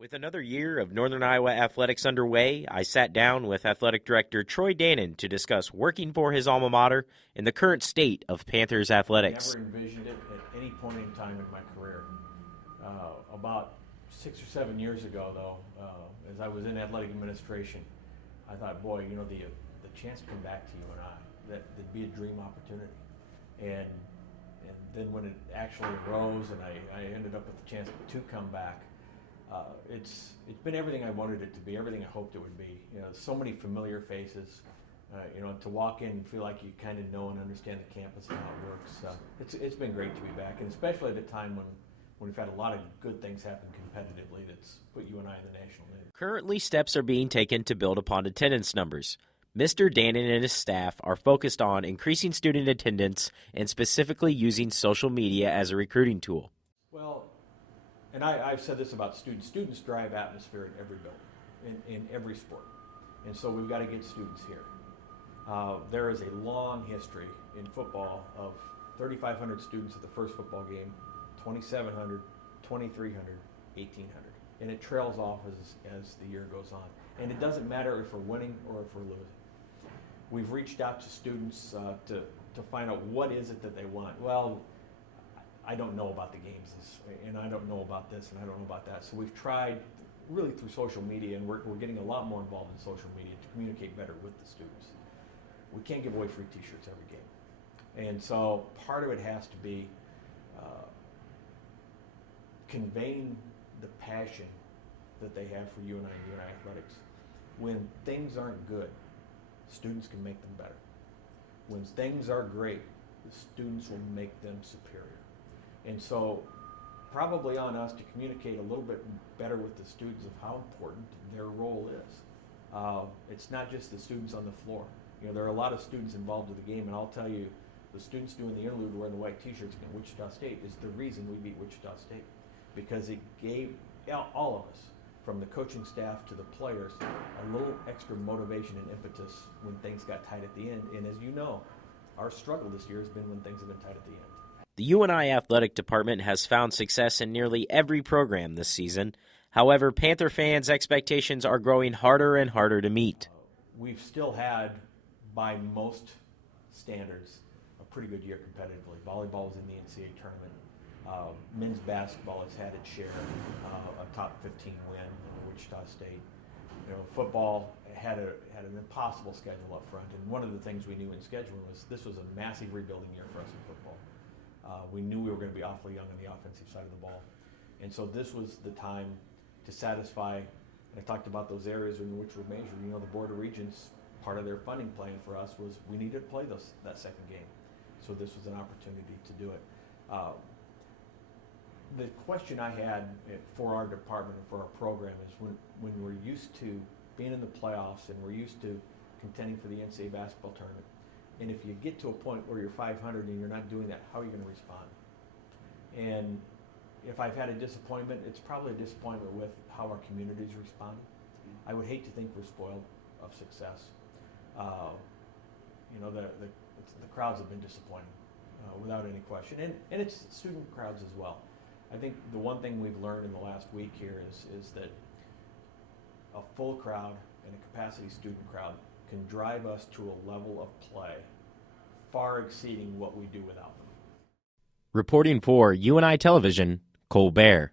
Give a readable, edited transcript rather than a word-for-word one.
With another year of Northern Iowa athletics underway, I sat down with Athletic Director Troy Dannen to discuss working for his alma mater and the current state of Panthers athletics. I never envisioned it at any point in time in my career. About 6 or 7 years ago, though, as I was in athletic administration, I thought, boy, you know, the chance to come back to UNI, that'd be a dream opportunity. And then when it actually arose and I ended up with the chance to come back, it's been everything I wanted it to be, everything I hoped it would be. You know, so many familiar faces. You know, to walk in and feel like you kind of know and understand the campus and how it works. It's been great to be back, and especially at a time when we've had a lot of good things happen competitively that's put UNI in the national news. Currently, steps are being taken to build upon attendance numbers. Mr. Dannen and his staff are focused on increasing student attendance and specifically using social media as a recruiting tool. Well, and I've said this about students. Students drive atmosphere in every building, in every sport. And so we've got to get students here. There is a long history in football of 3,500 students at the first football game, 2,700, 2,300, 1,800. And it trails off as the year goes on. And it doesn't matter if we're winning or if we're losing. We've reached out to students to find out what is it that they want. Well, I don't know about the games, and I don't know about this, and I don't know about that. So we've tried really through social media, and we're getting a lot more involved in social media to communicate better with the students. We can't give away free t-shirts every game. And so part of it has to be conveying the passion that they have for UNI and UNI athletics. When things aren't good, students can make them better. When things are great, the students will make them superior. And so probably on us to communicate a little bit better with the students of how important their role is. It's not just the students on the floor. You know, there are a lot of students involved with the game, and I'll tell you, the students doing the interlude wearing the white t-shirts against Wichita State is the reason we beat Wichita State, because it gave all of us, from the coaching staff to the players, a little extra motivation and impetus when things got tight at the end. And as you know, our struggle this year has been when things have been tight at the end. The UNI Athletic Department has found success in nearly every program this season. However, Panther fans' expectations are growing harder and harder to meet. We've still had, by most standards, a pretty good year competitively. Volleyball was in the NCAA tournament. Men's basketball has had its share, a top 15 win in Wichita State. You know, football had an impossible schedule up front, and one of the things we knew in scheduling was this was a massive rebuilding year for us in football. We knew we were going to be awfully young on the offensive side of the ball, and so this was the time to satisfy. I talked about those areas in which we're measured. You know, the Board of Regents, part of their funding plan for us was we needed to play that second game, so this was an opportunity to do it. The question I had for our department and for our program is when we're used to being in the playoffs and we're used to contending for the NCAA basketball tournament, and if you get to a point where you're 500 and you're not doing that, how are you going to respond? And if I've had a disappointment, it's probably a disappointment with how our community's responded. I would hate to think we're spoiled of success. You know, the crowds have been disappointing without any question, and it's student crowds as well. I think the one thing we've learned in the last week here is that a full crowd and a capacity student crowd can drive us to a level of play far exceeding what we do without them. Reporting for UNI Television, Cole Bair.